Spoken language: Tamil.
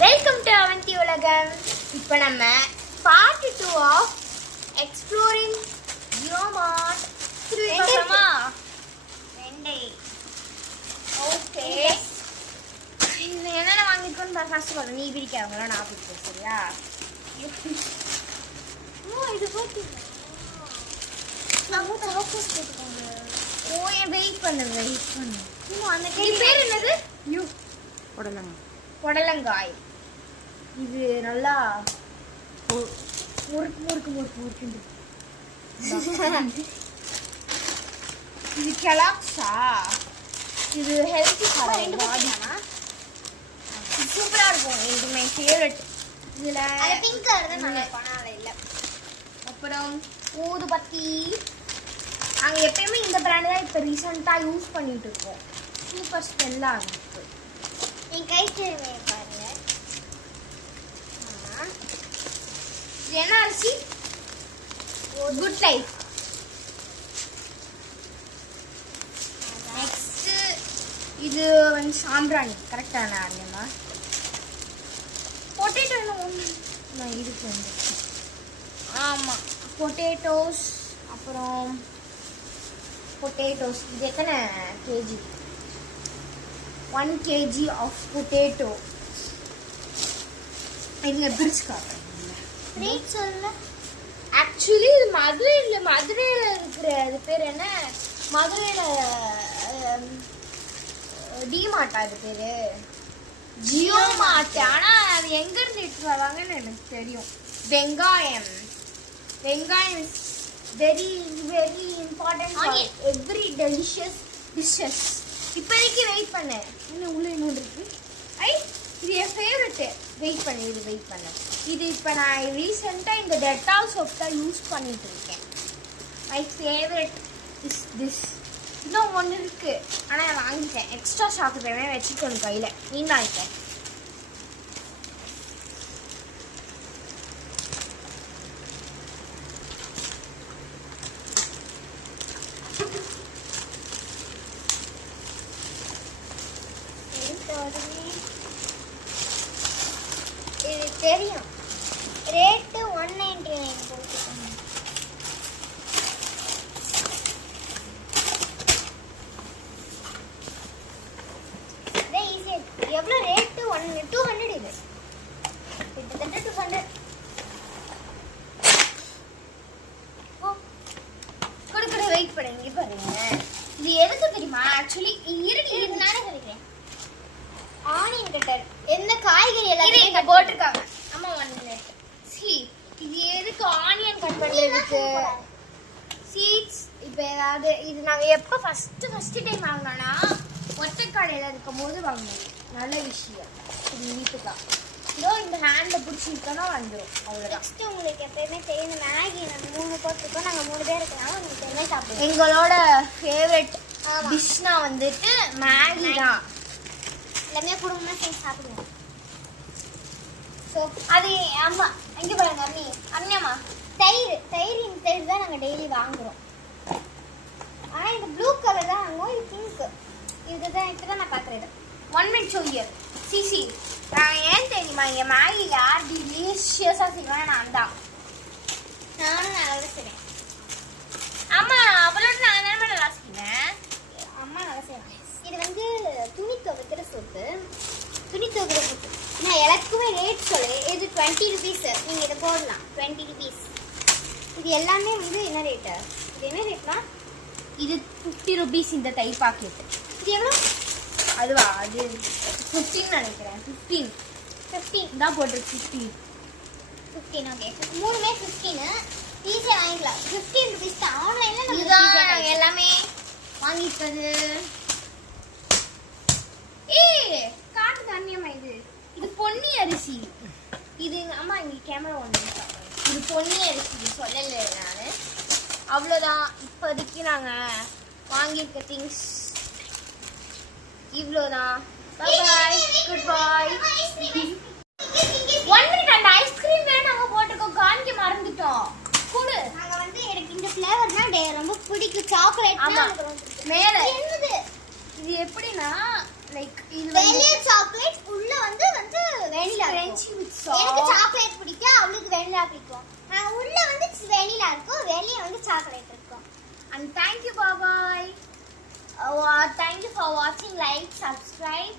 வெல்கம் டு அவந்தி உலகம். இப்போ நம்ம பார்ட் 2 ஆஃப் எக்ஸ்ப்ளோரிங் ஜியோமார்ட் வெண்டை. ஓகே, இது என்னென்ன வாங்கிருக்கோன்னு ஃபர்ஸ்ட் சொல்ல. நீ பிரிக்காதவங்களா நான் பிரிக்கிறேன், சரியா? இது போட்டு வெயிட் பண்ணு. அந்த பேர் என்னது? புடலங்காய். இது நல்லா முறுக்கு. இது கெலாக்ஸா? இது ஹெல்த்தி சூப்பரா இருக்கும். இது மை ஃபேவரட். இதுல பிங்க் கலர் தான் நல்லா பண்ணால இல்ல. அப்புறம் ஊதுபத்தி. நாங்கள் எப்பயுமே இந்த பிராண்ட் தான் இப்போ ரீசெண்டாக யூஸ் பண்ணிட்டு இருக்கோம். சூப்பர் ஸ்மெல்லாக இருக்கு. என் கை பாருங்க. இது என்ன அரிசி? Good life. நெக்ஸ்ட் இது வந்து சாம்பிராணி. கரெக்டான ஆனியமா? பொட்டேட்டோ என்ன இதுக்கு வந்து ஆமாம் பொட்டேட்டோஸ். அப்புறம் பொட்டேட்டோஸ் இது எத்தனை கேஜி? 1 kg of potato. இங்கே பிரிச்சு காட்டுறேன். சொல்ல ஆக்சுவலி இது மதுரையில் இருக்கிற அது பேர் என்ன? மதுரையில் டிமார்ட்டா அது பேர்? ஜியோ மார்ட். ஆனால் அது எங்கேருந்து எடுத்து வராங்கன்னு எனக்கு தெரியும். வெங்காயம் is very important for every delicious dishes. இப்போதைக்கு வெயிட் பண்ணு. இன்னும் உள்ள இன்னொன்று இருக்கு. இது என் ஃபேவரெட்டு. வெயிட் பண்ணு. இது இப்போ நான் ரீசெண்டாக இந்த டெட்டால் சோப் தான் யூஸ் பண்ணிட்டு இருக்கேன். My favourite is this. இன்னும் ஒன்று இருக்கு, ஆனால் வாங்கிட்டேன். எக்ஸ்ட்ரா ஸ்டாக் தேவை வச்சுக்கணும் கையில். நீ வாங்கிட்டேன். இது தெரியும். ரேட்டு 199 போட்டுக்கோங்க. எவ்வளோ ரேட்டு? 200. இது கிட்டத்தட்ட 200. கொடுக்குற வெயிட் பண்ண. இங்கே பாருங்க. இது எதுக்கு தெரியுமா? ஆக்சுவலி இருக்கு நானே கிடைக்கிறேன். Onion cutter. என்ன காய்கறி எல்லாத்தையும் போட்டிருக்காங்க. ஆமா 1 minute. இது எதுக்கு? ஆனியன் கட் பண்ணுறதுக்கு. சீட்ஸ். இப்போ ஏதாவது இது நாங்கள் எப்போ ஃபஸ்ட்டு டைம் வாங்கினோன்னா ஒற்றைக்கடையில் இருக்கும் போது வாங்கினோம். நல்ல விஷயம். இது வீட்டுக்கா இதோ இந்த ஹேண்டில் பிடிச்சிருக்கோன்னா வந்துடும். அவ்வளோதான். நெக்ஸ்ட்டு உங்களுக்கு எப்பயுமே தெரியும் மேகி. நாங்கள் 3 போட்டிருக்கோம். நாங்கள் 3 பேர் இருக்கனால உங்களுக்கு எப்பயுமே சாப்பிடுவோம். எங்களோட ஃபேவரட் டிஷ்னா வந்துட்டு மேகி தான். எல்லாமே குடும்பமாக சேர்ந்து சாப்பிடுவோம். ஸோ அது அம்மா இங்கே பாருங்க. அம்மா தயிர் இந்த தயிர் தான் நாங்கள் டெய்லி வாங்குகிறோம். ஆனால் இந்த ப்ளூ கலர் தான் வாங்குவோம். இது பிங்க்கு. இதுதான் நான் பார்க்குறேன். 1 minute சொல்லியர். சிசி நான் ஏன் தெரியுமா? இங்கே மேகி யார் டெலிஷியஸாக செய்வேன்? நான் தான். நானும் நல்லா செய்வேன். ஆமாம், அவளோட நான் நல்லா செய்வேன். அம்மா நல்லா செய்வேன். இது வந்து துணி துவைக்கிற சோப்பு. நான் எல்லாத்துக்குமே ரேட் சொல்லு. இது 20 rupees. நீங்கள் இதை போடலாம். 20 rupees. இது எல்லாமே வந்து என்ன ரேட்டு? இது என்ன ரேட்னா? இது 50 rupees இந்த தயிர் பாக்கெட்டு. இது எவ்வளோ? அதுவா? அது 15 நினைக்கிறேன். 15 தான் போட்டிருக்கு. 15 ஓகே. 3மே 15. ஈஸியாக வாங்கிக்கலாம். 15 rupees தான். ஆன்லைனில் இதுதான் எல்லாமே வாங்கிட்டது. காட்டு தண்ணியம்மா. இது பொன்னி அரிசி. இது அம்மா இங்கே கேமரா ஒன்று. இது பொன்னி அரிசி சொல்லலை நான். அவ்வளோதான். இப்போதைக்கு நாங்கள் வாங்கியிருக்க திங்ஸ் இவ்வளோதான். பாய், குட் பாய். 1 minute. அந்த ஐஸ்கிரீம் வேணும் நாங்கள் போட்டிருக்கோம். காணிக்க மறந்துட்டோம். கொடு. நாங்கள் வந்து எனக்கு இந்த ஃப்ளேவர்னா ரொம்ப பிடிக்கும். சாக்லேட். ஆமாம் மேலே என்னது? இது எப்படின்னா லைக் இது வெளிய சாக்லேட் உள்ள வந்து வெனிலா வெனிலா பிடிக்கும். உள்ள வந்து வெனிலா இருக்கும், வெளியே வந்து சாக்லேட் இருக்கும். And thank you, bye bye. Thank you for watching. Like, subscribe.